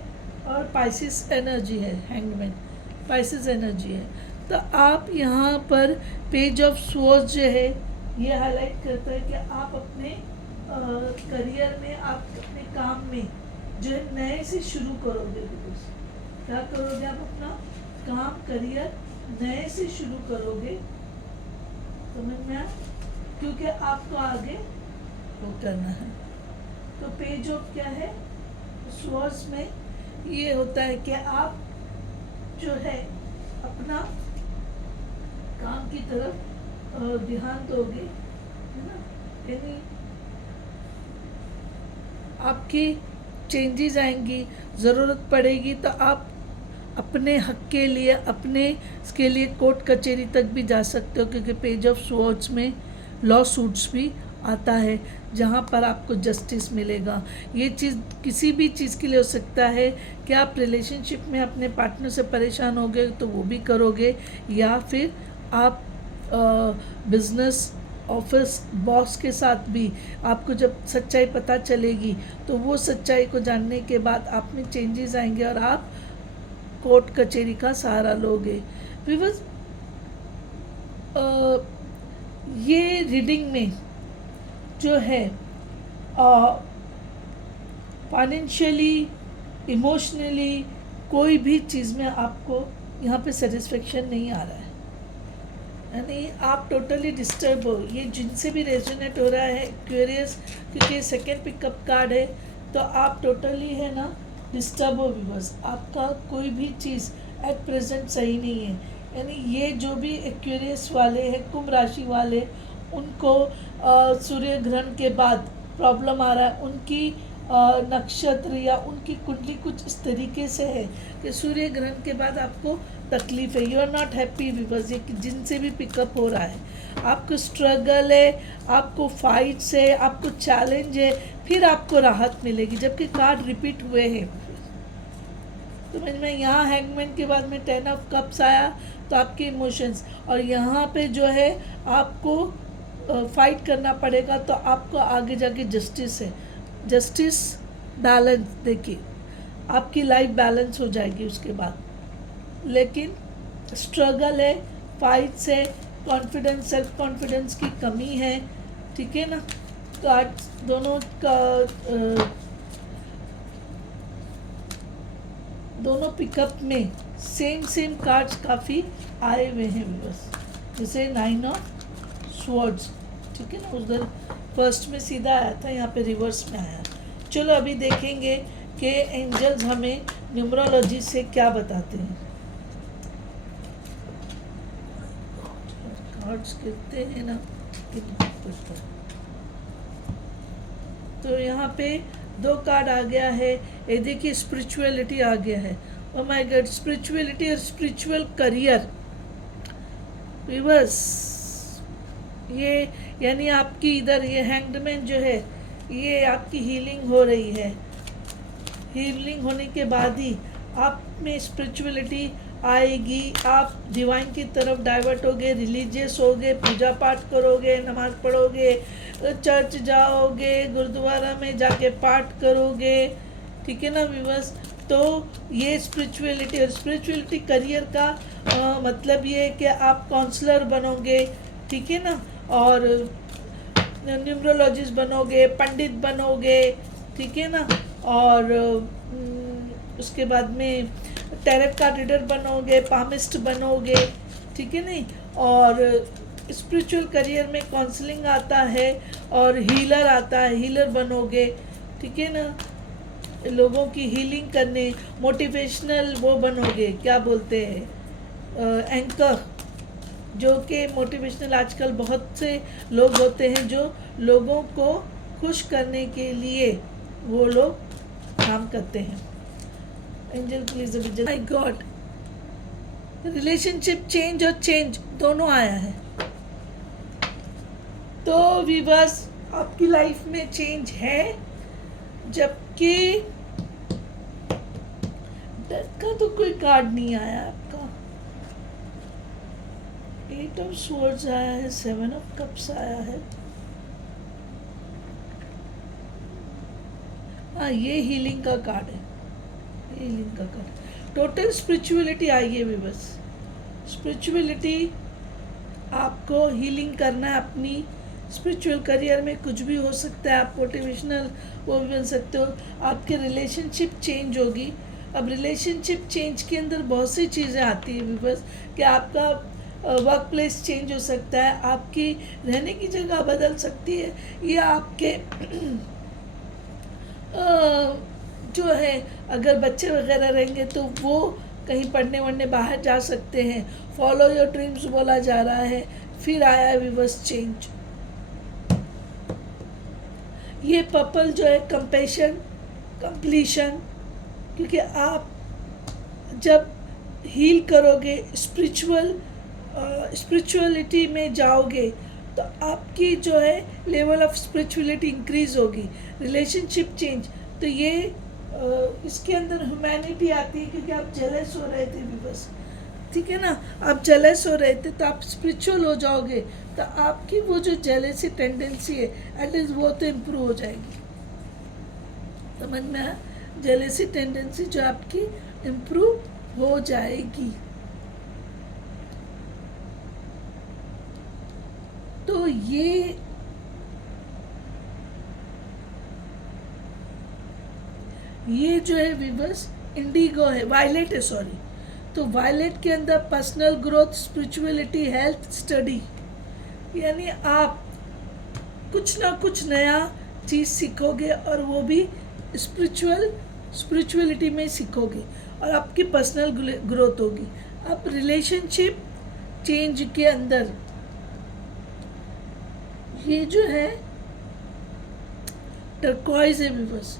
और पाइसिस एनर्जी है, हैंगमैन पाइसिस एनर्जी है। तो आप यहाँ पर पेज ऑफ स्वॉर्ड्स जो है ये हाईलाइट करता है कि आप अपने करियर में, आप अपने काम में जो है नए से शुरू करोगे। क्या करोगे आप? अपना काम करियर नए से शुरू करोगे, समझ में आया? क्योंकि आपको आगे वो करना है। तो पेज ऑफ क्या है स्वॉर्ड्स में, ये होता है कि आप जो है अपना काम की तरफ ध्यान दोगे, है ना। यानी आपकी चेंजेस आएंगी, ज़रूरत पड़ेगी तो आप अपने हक के लिए, अपने इसके लिए कोर्ट कचहरी तक भी जा सकते हो, क्योंकि पेज ऑफ स्वॉर्ड्स में लॉ सूट्स भी आता है जहाँ पर आपको जस्टिस मिलेगा। ये चीज़ किसी भी चीज़ के लिए हो सकता है कि आप रिलेशनशिप में अपने पार्टनर से परेशान हो गए तो वो भी करोगे, या फिर आप बिजनेस ऑफिस बॉस के साथ भी आपको जब सच्चाई पता चलेगी तो वो सच्चाई को जानने के बाद आप में चेंजेस आएंगे और आप कोर्ट कचहरी का सहारा लोगे। बिकॉज ये रीडिंग में जो है फाइनेंशियली, इमोशनली कोई भी चीज़ में आपको यहाँ पे सेटिस्फेक्शन नहीं आ रहा है, यानी आप टोटली डिस्टर्ब हो। ये जिनसे भी रेजोनेट हो रहा है क्यूरियस, क्योंकि सेकेंड पिकअप कार्ड है, तो आप टोटली है ना डिस्टर्ब हो। बस आपका कोई भी चीज़ एट प्रेजेंट सही नहीं है। यानी ये जो भी एक्वेरियस वाले हैं, कुंभ राशि वाले, उनको सूर्य ग्रहण के बाद प्रॉब्लम आ रहा है। उनकी नक्षत्र या उनकी कुंडली कुछ इस तरीके से है कि सूर्य ग्रहण के बाद आपको तकलीफ है, you are not happy. Because ये जिनसे भी पिकअप हो रहा है, आपको स्ट्रगल है, आपको फाइट्स है, आपको चैलेंज है, फिर आपको राहत मिलेगी। जबकि कार्ड रिपीट हुए हैं, तो मैं यहाँ हैंगमैन के बाद में 10 ऑफ कप्स आया, तो आपके इमोशंस, और यहाँ पे जो है आपको फाइट करना पड़ेगा, तो आपको आगे जाके जस्टिस है, जस्टिस बैलेंस। देखिए आपकी लाइफ बैलेंस हो जाएगी उसके बाद, लेकिन स्ट्रगल है, फाइट्स है, कॉन्फिडेंस, सेल्फ कॉन्फिडेंस की कमी है, ठीक है ना। कार्ड्स दोनों का दोनों पिकअप में सेम कार्ड्स काफ़ी आए हुए हैं बस, जैसे 9 ऑफ स्वॉर्ड्स, ठीक है ना। उधर फर्स्ट में सीधा आया था, यहाँ पे रिवर्स में आया। चलो अभी देखेंगे कि एंजल्स हमें न्यूमरोलॉजी से क्या बताते हैं। कार्ड्स कहते हैं ना, तो यहाँ पे 2 कार्ड आ गया है। ये देखिए स्पिरिचुअलिटी आ गया है। ओ माय गॉड, स्पिरिचुअलिटी और स्पिरिचुअल करियर रिवर्स। ये यानी आपकी इधर ये हैंगमैन जो है, ये आपकी हीलिंग हो रही है। हीलिंग होने के बाद ही आप में स्पिरिचुअलिटी आएगी, आप डिवाइन की तरफ डाइवर्ट होगे, रिलीजियस होगे, पूजा पाठ करोगे, नमाज पढ़ोगे, चर्च जाओगे, गुरुद्वारा में जाके पाठ करोगे, ठीक है ना व्यूअर्स। तो ये स्पिरिचुअलिटी, और स्पिरिचुअलिटी करियर का मतलब ये है कि आप काउंसलर बनोगे, ठीक है ना, और न्यूमरोलॉजिस्ट बनोगे, पंडित बनोगे, ठीक है ना, और उसके बाद में टैरेट कार्ड रीडर बनोगे, पामिस्ट बनोगे, ठीक है नहीं। और स्पिरिचुअल करियर में काउंसलिंग आता है और हीलर आता है, हीलर बनोगे, ठीक है ना, लोगों की हीलिंग करने, मोटिवेशनल वो बनोगे, क्या बोलते हैं, एंकर, जो कि मोटिवेशनल आजकल बहुत से लोग होते हैं जो लोगों को खुश करने के लिए वो लोग काम करते हैं. Angel please, my God, relationship change और चेंज दोनों आया है. तो वीवर्स, आपकी लाइफ में चेंज है, जबकि डेथ का तो कोई कार्ड नहीं आया आपका. 8 ऑफ स्वॉर्ड्स आया है, 7 ऑफ कप्स आया है. हाँ, ये हीलिंग का कार्ड है, हीलिंग का कार्ड. टोटल स्पिरिचुअलिटी आई है भी. बस स्पिरिचुअलिटी, आपको हीलिंग करना है अपनी स्पिरिचुअल करियर में. कुछ भी हो सकता है, आप मोटिवेशनल वो भी बन सकते हो. आपके रिलेशनशिप चेंज होगी. अब रिलेशनशिप चेंज के अंदर बहुत सी चीज़ें आती है बस, कि आपका वर्क प्लेस चेंज हो सकता है, आपकी रहने की जगह बदल सकती है, या आपके जो है अगर बच्चे वगैरह रहेंगे तो वो कहीं पढ़ने वढ़ने बाहर जा सकते हैं. फॉलो योर ड्रीम्स बोला जा रहा है. फिर आया है विवर्स चेंज. ये पर्पल जो है कंपेशन, कंप्लीशन, क्योंकि आप जब हील करोगे, स्पिरिचुअलिटी में जाओगे, तो आपकी जो है लेवल ऑफ स्पिरिचुअलिटी इंक्रीज होगी. रिलेशनशिप चेंज, तो ये इसके अंदर ह्यूमैनिटी आती है, क्योंकि आप जेलस हो रहे थे भी बस, ठीक है ना. आप जेलस हो रहे थे तो आप स्पिरिचुअल हो जाओगे, तो आपकी वो जो जेलसी टेंडेंसी है एटलीस्ट वो तो इम्प्रूव हो जाएगी. समझ में आया? जेलसी टेंडेंसी जो आपकी इम्प्रूव हो जाएगी. तो ये जो है विवर्स इंडिगो है, वायलेट है, सॉरी. तो वायलेट के अंदर personal growth, spirituality, health, study, यानी आप कुछ ना कुछ नया चीज़ सीखोगे, और वो भी स्पिरिचुअलिटी में सीखोगे, और आपकी पर्सनल ग्रोथ होगी. अब रिलेशनशिप चेंज के अंदर ये जो है टर्कॉइज है विवर्स,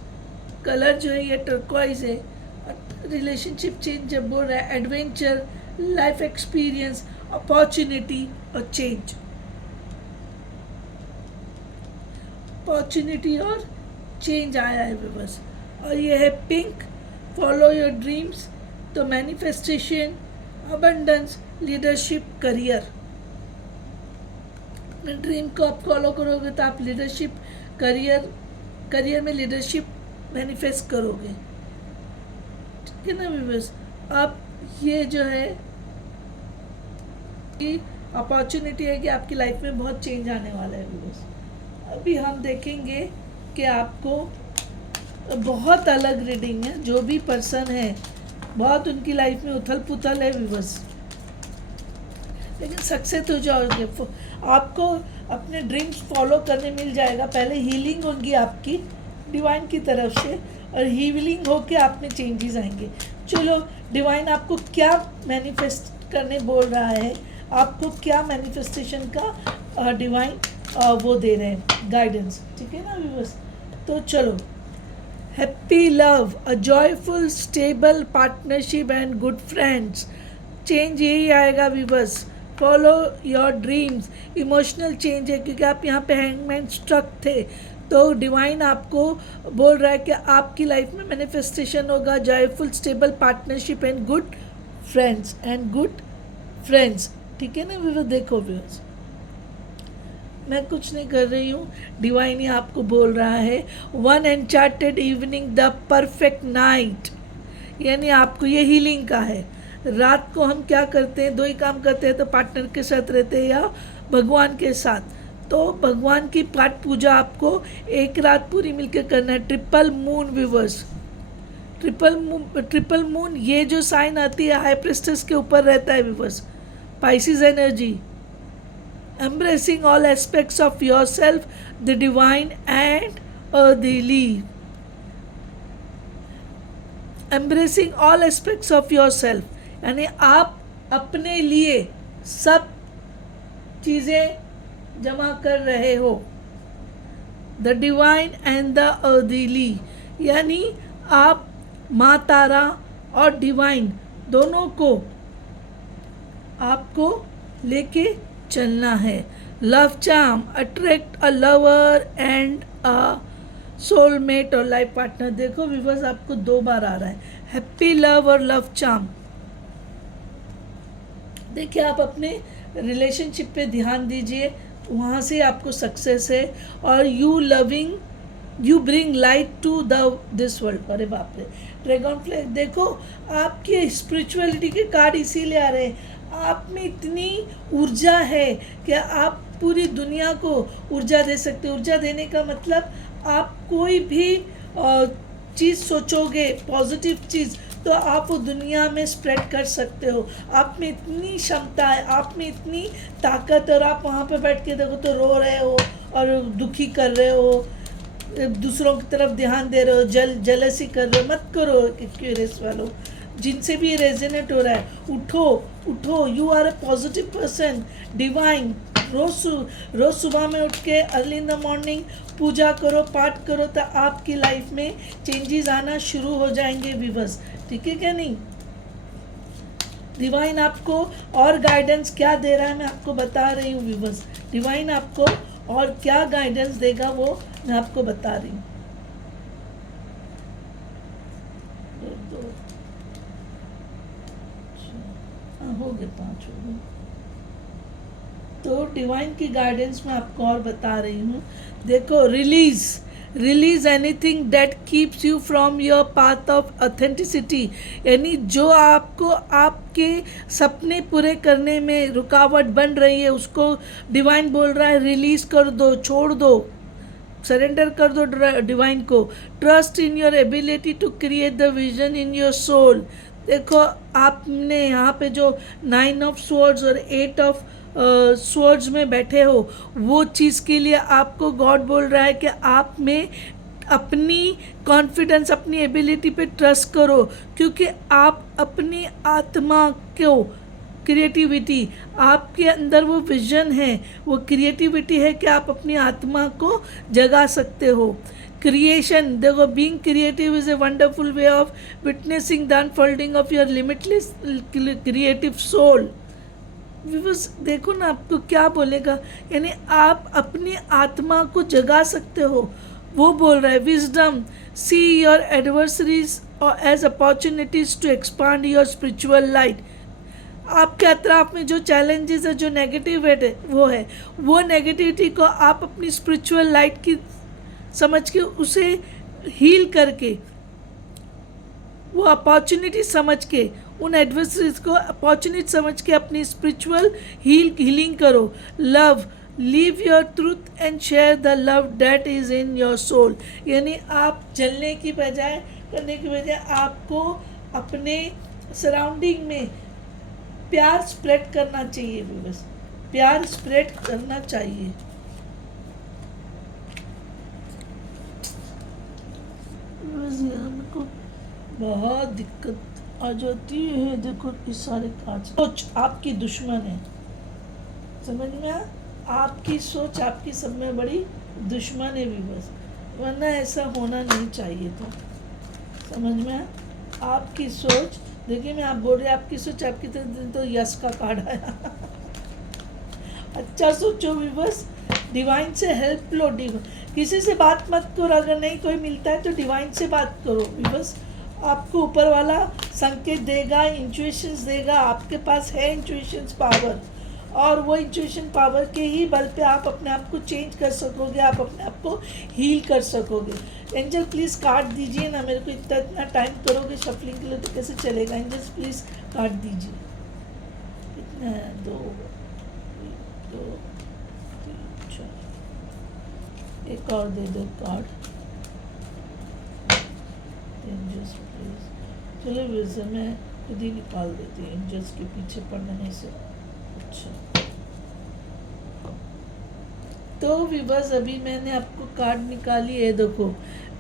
कलर जो है ये टर्कॉइज है. रिलेशनशिप चेंज जब बोल रहा है, एडवेंचर, लाइफ एक्सपीरियंस, अपॉर्चुनिटी और चेंज. अपॉर्चुनिटी और चेंज आया है विवर्स. और ये है पिंक, फॉलो योर ड्रीम्स, तो मैनिफेस्टेशन, अबंडेंस, लीडरशिप, करियर. अपने ड्रीम को आप फॉलो करोगे तो आप लीडरशिप, करियर में लीडरशिप मैनिफेस्ट करोगे, ठीक है ना व्यूअर्स. अब ये जो है अपॉर्चुनिटी है कि आपकी लाइफ में बहुत चेंज आने वाला है व्यूअर्स. अभी हम देखेंगे कि आपको बहुत अलग रीडिंग है. जो भी पर्सन है बहुत उनकी लाइफ में उथल पुथल है व्यूअर्स, लेकिन सक्सेस हो जाओगे. आपको अपने ड्रीम्स फॉलो करने मिल जाएगा. पहले हीलिंग होगी आपकी डिवाइन की तरफ से, और हीलिंग होके आप में चेंजेस आएंगे. चलो, डिवाइन आपको क्या मैनिफेस्ट करने बोल रहा है, आपको क्या मैनिफेस्टेशन का डिवाइन वो दे रहे हैं गाइडेंस, ठीक है ना व्यूअर्स. तो चलो, happy love, a joyful stable partnership and good friends. Change यही आएगा viewers. Follow your dreams, emotional change है, क्योंकि आप यहाँ पे हैंगमैन स्ट्रक थे. तो डिवाइन आपको बोल रहा है कि आपकी लाइफ में मैनिफेस्टेशन होगा, joyful stable partnership and good friends, ठीक है ना व्यूअर्स. देखो व्यूअर्स, मैं कुछ नहीं कर रही हूँ, डिवाइन ही आपको बोल रहा है. One uncharted evening, the perfect night, यानी आपको ये हीलिंग का है. रात को हम क्या करते हैं, दो ही काम करते हैं, तो पार्टनर के साथ रहते हैं या भगवान के साथ. तो भगवान की पाठ पूजा आपको एक रात पूरी मिलकर करना है. Triple moon viewers, triple moon ये जो साइन आती है हाई प्रेस्टेस के ऊपर रहता है viewers. Pisces energy, embracing all aspects of yourself, the divine and earthly. Embracing all aspects of yourself, यानी आप अपने लिए सब चीज़ें जमा कर रहे हो। द डिवाइन एंड द अर्दीली, यानी आप माँ तारा और डिवाइन दोनों को आपको लेके चलना है। Love charm, attract a lover and a soulmate और लाइफ पार्टनर। देखो व्यूअर्स, आपको 2 बार आ रहा है हैप्पी लव और लव चार्म। देखिए, आप अपने रिलेशनशिप पे ध्यान दीजिए, वहाँ से आपको सक्सेस है। और you bring light to this world. अरे बाप रे, ड्रैगन फ्लैग देखो, आपके स्पिरिचुअलिटी के कार्ड इसीलिए आ रहे हैं। आप में इतनी ऊर्जा है कि आप पूरी दुनिया को ऊर्जा दे सकते हो। ऊर्जा देने का मतलब, आप कोई भी चीज़ सोचोगे, पॉजिटिव चीज़, तो आप वो दुनिया में स्प्रेड कर सकते हो। आप में इतनी क्षमता है, आप में इतनी ताकत, और आप वहाँ पे बैठ के देखो तो रो रहे हो और दुखी कर रहे हो, दूसरों की तरफ ध्यान दे रहे हो, जलसी कर रहे हो। मत करो क्यूरियस वालों, जिनसे भी रेजोनेट हो रहा है, उठो उठो। You are a positive person, divine. रोज सुबह में उठ के अर्ली इन द मॉर्निंग पूजा करो, पाठ करो, तो आपकी लाइफ में चेंजेस आना शुरू हो जाएंगे व्यूअर्स। ठीक है क्या नहीं? डिवाइन आपको और गाइडेंस क्या दे रहा है मैं आपको बता रही हूँ व्यूअर्स। डिवाइन आपको और क्या गाइडेंस देगा वो मैं आपको बता रही हूँ। हो गए 5 हो गए। तो डिवाइन की गाइडेंस में आपको और बता रही हूँ। देखो, release anything that keeps you from your path of authenticity, यानी जो आपको आपके सपने पूरे करने में रुकावट बन रही है, उसको डिवाइन बोल रहा है रिलीज कर दो, छोड़ दो, सरेंडर कर दो डिवाइन को। Trust in your ability to create the vision in your soul. देखो, आपने यहाँ पे जो 9 ऑफ स्वॉर्ड्स और 8 ऑफ स्वॉर्ड्स में बैठे हो, वो चीज़ के लिए आपको गॉड बोल रहा है कि आप में अपनी कॉन्फिडेंस, अपनी एबिलिटी पे ट्रस्ट करो, क्योंकि आप अपनी आत्मा को क्रिएटिविटी, आपके अंदर वो विजन है, वो क्रिएटिविटी है कि आप अपनी आत्मा को जगा सकते हो। क्रिएशन, देखो, being creative is a wonderful way of witnessing the unfolding of your limitless creative soul. देखो ना, आपको क्या बोलेगा, यानी आप अपनी आत्मा को जगा सकते हो, वो बोल रहा है। Wisdom, see your adversaries as opportunities to expand your spiritual light. आपके अतराफ में जो चैलेंजेस है, जो नेगेटिव है, वो नेगेटिविटी को आप अपनी स्पिरिचुअल लाइट की समझ के उसे हील करके, वो अपॉर्चुनिटी समझ के, उन एडवर्सरीज को अपॉर्चुनिटी समझ के अपनी स्पिरिचुअल हीलिंग करो। Love, live your truth and share the love that is in your soul, यानी आप जलने की बजाय, करने की बजाय, आपको अपने सराउंडिंग में प्यार स्प्रेड करना चाहिए। बस प्यार स्प्रेड करना चाहिए। हमको बहुत दिक्कत आ जाती है। देखो, इस सारे काज सोच आपकी दुश्मन है, समझ में आ? आपकी सोच आपकी सब में बड़ी दुश्मन है भी बस, वरना ऐसा होना नहीं चाहिए था। समझ में आ? आपकी सोच, देखिए मैं आप बोल रहे आपकी सोच आपकी, तो यश का कार्ड आया। अच्छा सोचो भी बस, डिवाइन से हेल्प लो। किसी से बात मत करो, अगर नहीं कोई मिलता है तो डिवाइन से बात करो भी बस। आपको ऊपर वाला संकेत देगा, इंट्यूशंस देगा, आपके पास है इंट्यूशंस पावर, और वो इंट्यूशन पावर के ही बल पे आप अपने आप को चेंज कर सकोगे, आप अपने आप को हील कर सकोगे। एंजल प्लीज़ कार्ड दीजिए ना, मेरे को इतना टाइम करोगे शफलिंग के लिए तो कैसे चलेगा। एंजल्स प्लीज़ कार्ड दीजिए। कितना है? 2 2 3 4, एक और दे दो कार्ड। एंजल्स प्लीज, चलो वैसे मैं खुद ही निकाल देती हूँ, एंजल्स के पीछे पढ़ने से। अच्छा, तो विबस अभी मैंने आपको कार्ड निकाली है, देखो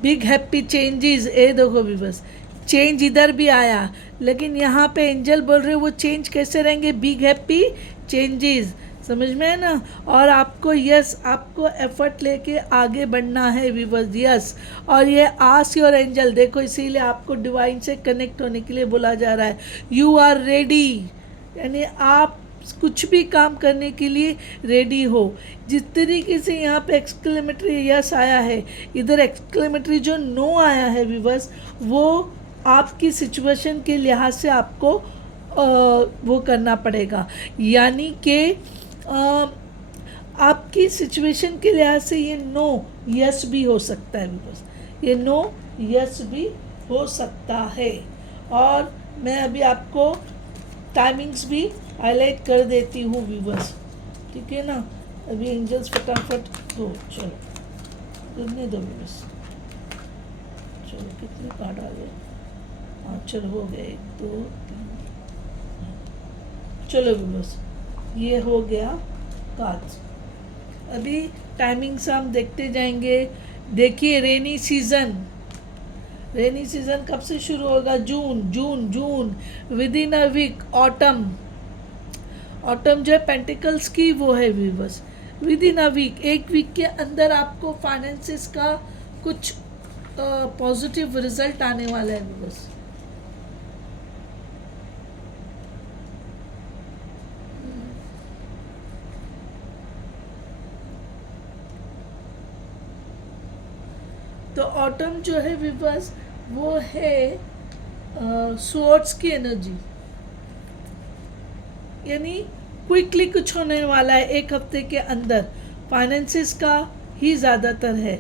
बिग हैप्पी चेंजेस, ये देखो विबस चेंज इधर भी आया, लेकिन यहाँ पे एंजल बोल रहे वो चेंज कैसे रहेंगे, बिग हैप्पी चेंजेस, समझ में है ना। और आपको यस आपको एफर्ट लेके आगे बढ़ना है व्यूअर्स, यस। और ये आस्क योर एंजल, देखो इसीलिए आपको डिवाइन से कनेक्ट होने के लिए बोला जा रहा है, यू आर रेडी, यानी आप कुछ भी काम करने के लिए रेडी हो। जिस तरीके से यहाँ पे एक्सक्लेमेटरी यस आया है, इधर एक्सक्लेमेटरी जो नो आया है व्यूअर्स, वो आपकी सिचुएशन के लिहाज से आपको वो करना पड़ेगा, यानी कि आपकी सिचुएशन के लिहाज से ये नो यस भी हो सकता है व्यूअर्स, ये नो यस भी हो सकता है। और मैं अभी आपको टाइमिंग्स भी हाईलाइट कर देती हूँ व्यूअर्स, ठीक है ना। अभी एंजल्स फटाफट हो, चलो करने दो व्यूअर्स, चलो कितने कार्ड आ गए, हाँ चलो हो गए 1 2 3, चलो व्यूअर्स ये हो गया कार्ड्स। अभी टाइमिंग्स हम देखते जाएंगे। देखिए रेनी सीज़न कब से शुरू होगा, June June June, within a week autumn जो है पेंटिकल्स की वो है viewers, within a week, एक वीक के अंदर आपको फाइनेंसिस का कुछ पॉजिटिव रिजल्ट आने वाला है व्यूअर्स। तो ऑटम जो है व्यूअर्स वो है स्वॉर्ड्स की एनर्जी, यानी क्विकली कुछ होने वाला है एक हफ्ते के अंदर, फाइनेंसिस का ही ज़्यादातर है।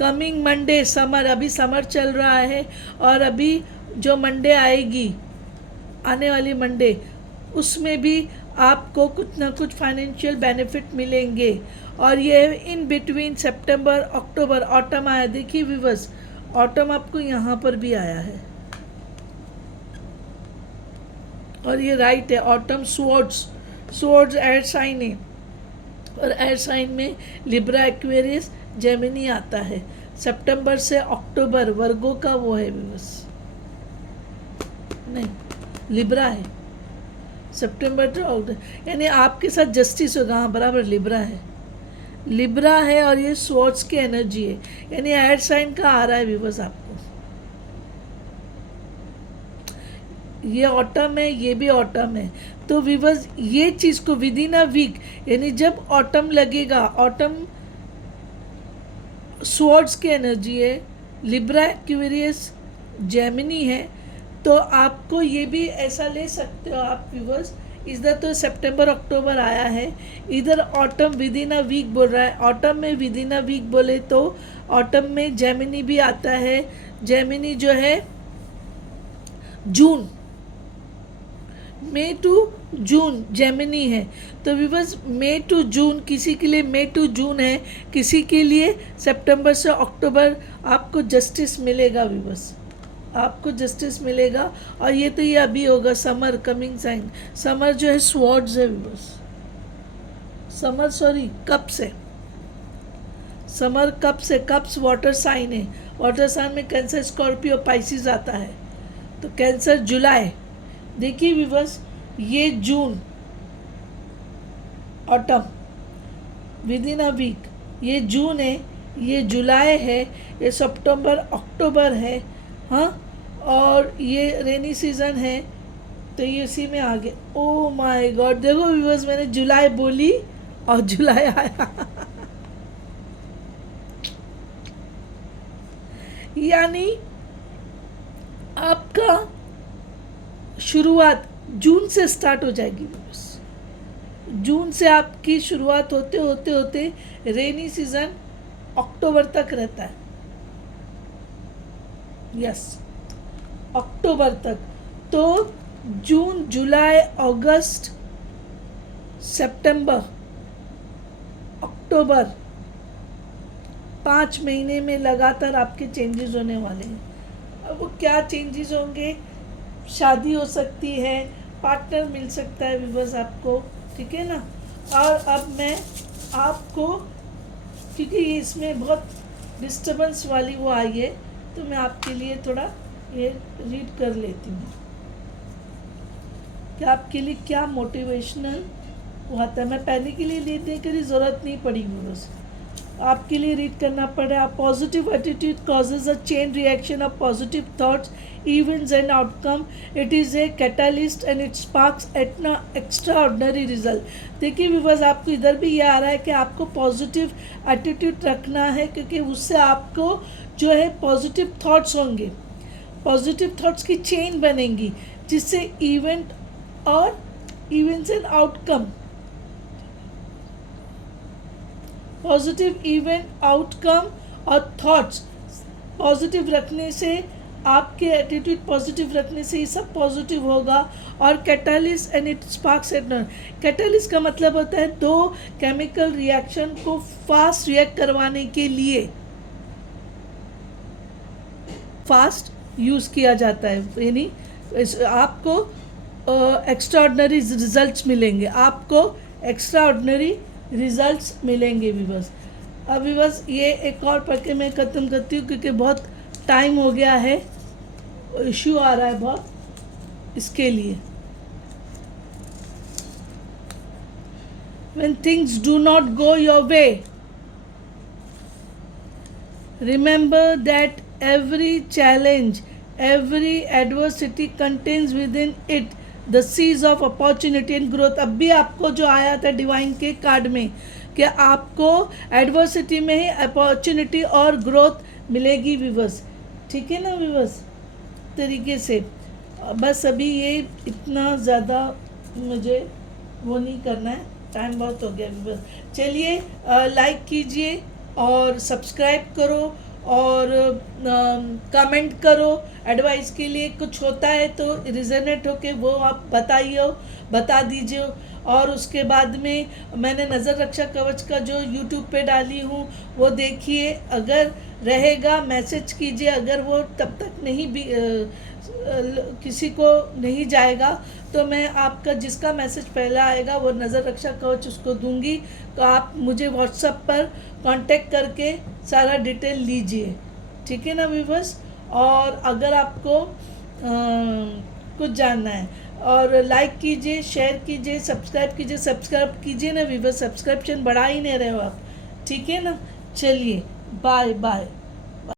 कमिंग मंडे समर, अभी समर चल रहा है और अभी जो मंडे आएगी, आने वाली मंडे, उसमें भी आपको कुछ ना कुछ फाइनेंशियल बेनिफिट मिलेंगे। और ये in between September October autumn आया, देखिए व्यूअर्स ऑटम आपको यहाँ पर भी आया है, और ये राइट है, ऑटम स्वॉर्ड्स एयर साइन है, और एयर साइन में लिब्रा एक्वेरियस जेमिनी आता है। सितंबर से अक्टूबर वर्गो का वो है व्यूअर्स, नहीं लिब्रा है, सितंबर टू अक्टूबर, यानी आपके साथ जस्टिस होगा, हाँ बराबर लिब्रा है और ये स्वॉर्ड्स की एनर्जी है, यानी एयर साइन का आ रहा है व्यूअर्स आपको। ये ऑटम है, ये भी ऑटम है, तो व्यूअर्स ये चीज़ को विद इन अ वीक, यानी जब ऑटम लगेगा, ऑटम स्वॉर्ड्स की एनर्जी है, लिब्रा एक्वेरियस जेमिनी है, तो आपको ये भी ऐसा ले सकते हो आप व्यूअर्स। इधर तो सितंबर अक्टूबर आया है, इधर autumn within a week बोल रहा है। ऑटम में विद इन अ वीक बोले तो ऑटम में जेमिनी भी आता है, जेमिनी जो है जून, मई टू जून जेमिनी है। तो व्यूअर्स मई टू जून, किसी के लिए मई टू जून है, किसी के लिए सितंबर से अक्टूबर आपको जस्टिस मिलेगा व्यूअर्स, आपको जस्टिस मिलेगा। और ये तो ये अभी होगा समर, कमिंग साइन, समर जो है स्वॉर्ड्स है व्यूअर्स, समर सॉरी कप्स है, समर कप्स वाटर साइन है, वाटर साइन में कैंसर स्कॉर्पियो पाइसिस आता है, तो कैंसर जुलाई। देखिए व्यूअर्स ये June autumn within a week, ये जून है, ये जुलाई है, ये सितंबर अक्टूबर है, हाँ, और ये रेनी सीजन है, तो ये इसी में आ गया। ओ माय गॉड, देखो व्यूअर्स मैंने जुलाई बोली और जुलाई आया यानी आपका शुरुआत जून से स्टार्ट हो जाएगी व्यूअर्स, जून से आपकी शुरुआत होते होते होते रेनी सीजन अक्टूबर तक रहता है, यस अक्टूबर तक। तो जून जुलाई अगस्त सितंबर अक्टूबर 5 महीने में लगातार आपके चेंजेस होने वाले हैं। अब वो क्या चेंजेस होंगे, शादी हो सकती है, पार्टनर मिल सकता है व्यूअर्स आपको, ठीक है ना। और अब मैं आपको, क्योंकि इसमें बहुत डिस्टर्बेंस वाली वो आई है, तो मैं आपके लिए थोड़ा ये रीड कर लेती हूँ कि आपके लिए क्या मोटिवेशनल हुआ था। मैं पहले के लिए रीड की ज़रूरत नहीं पड़ी बस, आपके लिए रीड करना पड़ा। Positive attitude causes a chain reaction of positive thoughts, events and outcome. It is a catalyst and it sparks extra ordinary result. देखिए व्यूअर्स, आपको इधर भी ये आ रहा है कि आपको पॉजिटिव एटीट्यूड रखना है, क्योंकि उससे आपको जो है पॉजिटिव थॉट्स होंगे, पॉजिटिव थॉट्स की चेन बनेंगी, जिससे events and outcome, positive event outcome और थॉट्स पॉजिटिव रखने से, आपके एटीट्यूड पॉजिटिव रखने से ये सब पॉजिटिव होगा। और catalyst and it sparks energy. Catalyst का मतलब होता है दो केमिकल रिएक्शन को फास्ट रिएक्ट करवाने के लिए फास्ट यूज़ किया जाता है, यानी आपको एक्स्ट्रा ऑर्डिनरी रिजल्ट्स मिलेंगे, आपको एक्स्ट्रा ऑर्डिनरी रिजल्ट्स मिलेंगे व्यूअर्स। अब व्यूअर्स ये एक और पढ़ के मैं ख़त्म करती हूँ, क्योंकि बहुत टाइम हो गया है, इश्यू आ रहा है बहुत, इसके लिए। When things do not go your way, remember that every challenge, every adversity contains within it the सीज ऑफ अपॉर्चुनिटी एंड ग्रोथ। अब भी आपको जो आया था डिवाइन के कार्ड में कि आपको एडवर्सिटी में ही अपॉर्चुनिटी और ग्रोथ मिलेगी व्यूअर्स, ठीक है ना व्यूअर्स, तरीके से। बस अभी ये इतना ज़्यादा मुझे वो नहीं करना है, टाइम बहुत हो गया व्यूअर्स। चलिए लाइक कीजिए और सब्सक्राइब करो और कमेंट करो। एडवाइस के लिए कुछ होता है तो रिजनेट होके वो आप बता दीजिए। और उसके बाद में मैंने नज़र रक्षा कवच का जो यूट्यूब पे डाली हूँ वो देखिए, अगर रहेगा मैसेज कीजिए, अगर वो तब तक नहीं भी किसी को नहीं जाएगा तो मैं आपका जिसका मैसेज पहला आएगा वो नज़र रक्षा कवच उसको दूंगी। तो आप मुझे व्हाट्सएप पर कांटेक्ट करके सारा डिटेल लीजिए, ठीक है ना व्यूअर्स। और अगर आपको कुछ जानना है और लाइक कीजिए, शेयर कीजिए, सब्सक्राइब कीजिए ना व्यूअर्स, सब्सक्रिप्शन बढ़ा ही नहीं रहे हो आप, ठीक है ना। चलिए बाय बाय।